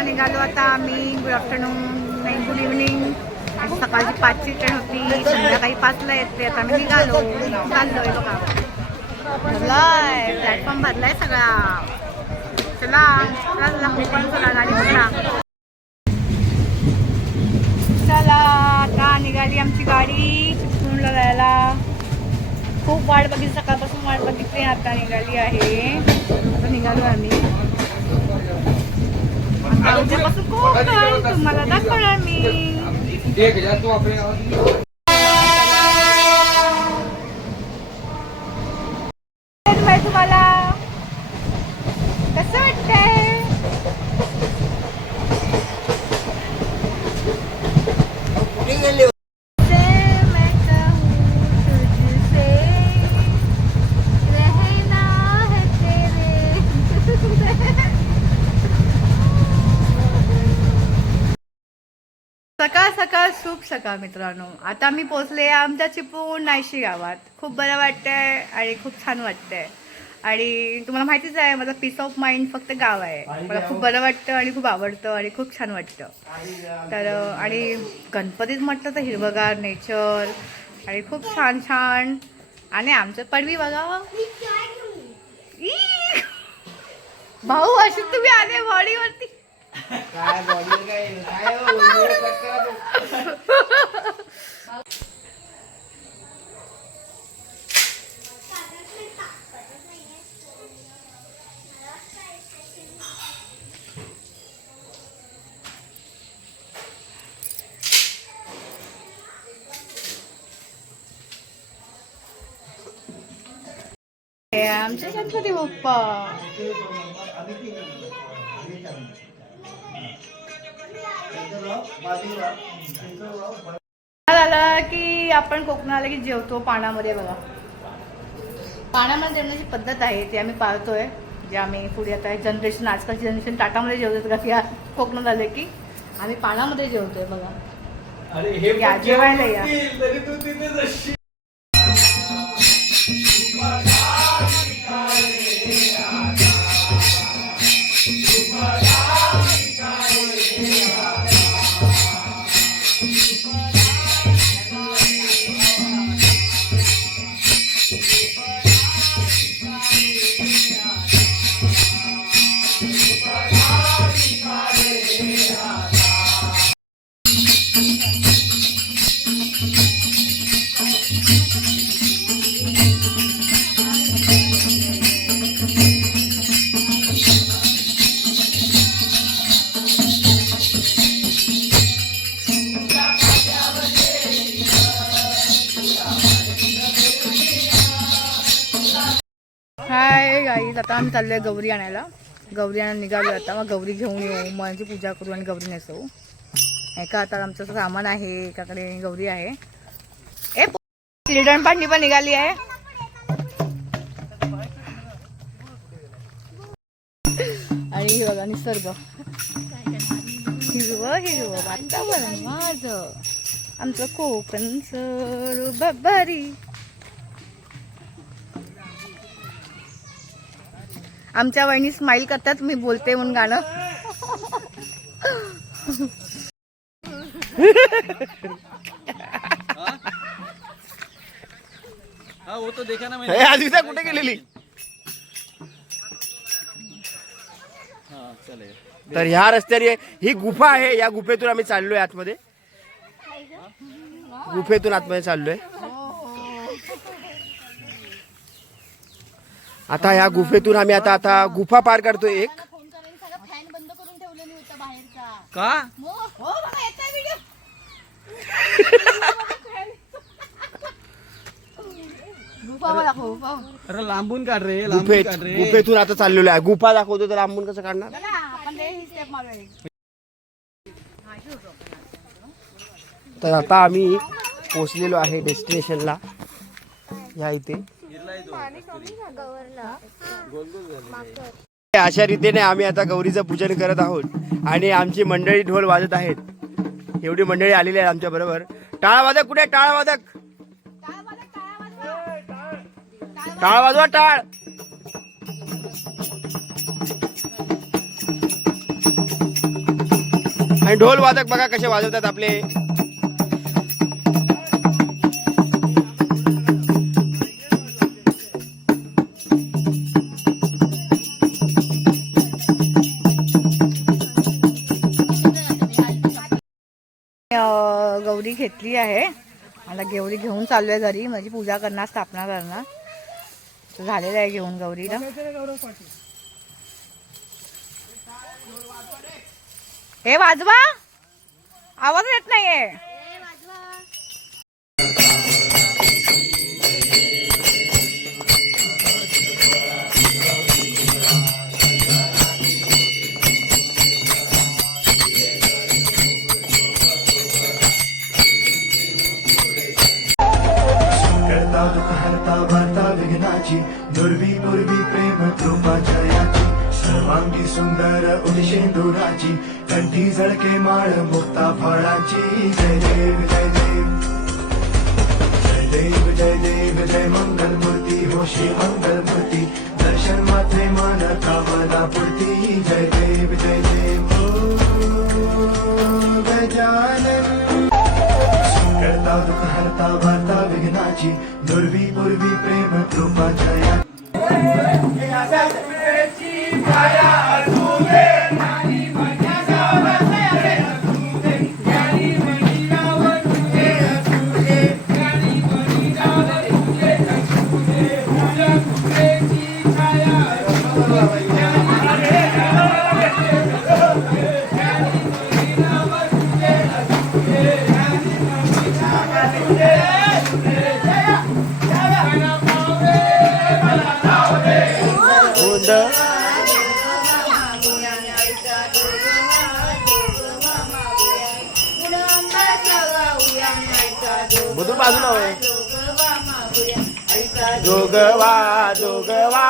निघालो आता आम्ही. गुड आफ्टरनून नाही गुड इव्हनिंग सकाळची पाचची ट्रेन होती. संध्याकाळी पाचला येते आता आम्ही निघालो. चाललोय बघा. भरलाय. प्लॅटफॉर्म भरलाय सगळा. चला. चला पण चला गाडी बघा. चला आता निघाली आमची गाडी. चिपळूणला जायला. खूप वाट बघितली. सकाळपासून वाट बघितली. आता निघाली आहे. आता निघालो आम्ही. आता उद्यापासून कोकण तुम्हाला दाखवणार मी देख जा तू अपने वाटतंय तुम्हाला कसं वाटतंय से मैं कहूँ तुझसे, रहना है तेरे. सकाळ सकाळ शुभ सकाळ मित्रांनो. आता मी पोचले आमच्या चिपळूण नायशी गावात. खूप बरं वाटतंय आणि खूप छान वाटतंय. आणि तुम्हाला माहितीच आहे माझं पीस ऑफ माइंड फक्त गाव आहे. मला खूप बरं वाटतं आणि खूप आवडतं आणि खूप छान वाटतं. तर आणि गणपतीत म्हटलं तर हिरवगार नेचर आणि खूप छान छान. आणि आमचं पडवी बघा. भाऊ अशी तुम्ही आले बॉडीवरती काय बॉडी काय काय हो, एवढं कट करा तू. हे आमचे गणपती बाप्पा झालं की आपण कोकणाला की जेवतो पाण्यामध्ये बघा. पाण्यामध्ये जेवण्याची पद्धत आहे ती आम्ही पाळतोय. जे आम्ही पुढे आता जनरेशन आजकालची जनरेशन टाटामध्ये जेवतात का? की कोकणात आले की आम्ही पाण्यामध्ये जेवतोय बघा. हे जेवायला या. आता आम्ही चाललोय गौरी आणायला. गौरी आणायला निघालो आता. मग गौरी घेऊन येऊ. मुलांची पूजा करू आणि गौरी नेसवू. का आता आमचं सामान आहे. एकाकडे गौरी आहे. ए चिल्ड्रन पार्टी पण निघाली आहे. आणि हे बघा निसर्ग. हिरवं हिरवं वातावरण माझं. आमचं कोकण सर बबारी आमच्या वहिनी स्माइल करतात मी बोलते म्हणून गाणं. हा वो तो देखा ना हे मैंने आदित्य कुठे गेलेली? हाँ चले. तर ह्या रस्त्याने ही गुफा आहे या गुफेतून आम्ही चाललोय आतमध्ये. गुफेतून आतमध्ये चाललोय. आता ह्या गुफेतून आम्ही आता आता गुफा पार करतोय एक. का? अरे लांबून काढ रे लांबून गुफेत काढ रे. गुफेतून आता चाललेलो आहे. गुफा दाखवतो तर लांबून कसं काढणार? तर आता आम्ही पोचलेलो आहे डेस्टिनेशनला या इथे. अशा रीतीने आम्ही आता गौरीचं पूजन करत आहोत. आणि आमची मंडळी ढोल वाजत आहेत. एवढी मंडळी आलेली आहे आमच्या बरोबर. टाळ वादक कुठे? टाळ वादक टाळ. वाजवा टाळ आणि ढोल वादक बघा कसे वाजवतात आपले. घेतली आहे. मला गौरी घेऊन चाललोय घरी. माझी पूजा करणार स्थापना करणार. झालेलं आहे घेऊन गौरीला हे वाजवा. आवाज येत नाहीये. करता दुःख हरता वार्ता विघ्नाची दुर्वी पूर्वी प्रेम कृपा जयाची सर्वांगी सुंदर उदिशेंदुराची कंठी झळके माळ मुक्ता फळाची. जय देव जय देव. जय देव जय देव जय मंगल मूर्ती होशी मंगल मूर्ती दर्शन मात्रे मान कामना पूर्ती. जय देव जय देव. ओ गजानन. करता दुःख हरता भरता विघ्नाची दुर्वी पूर्वी प्रेम कृपा जया मधून बाजूला होय. जोगवा जोगवा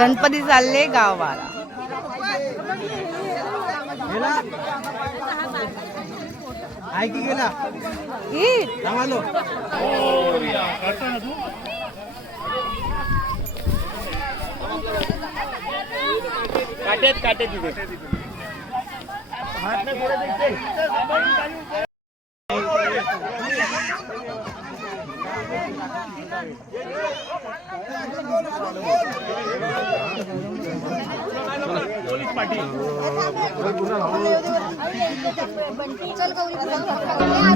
गणपति चाले गाववाला। काटे काटे तिथे।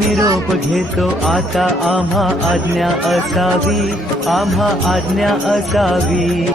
निरोप घेतो आता आम्हा आज्ञा असावी आम्हा आज्ञा असावी.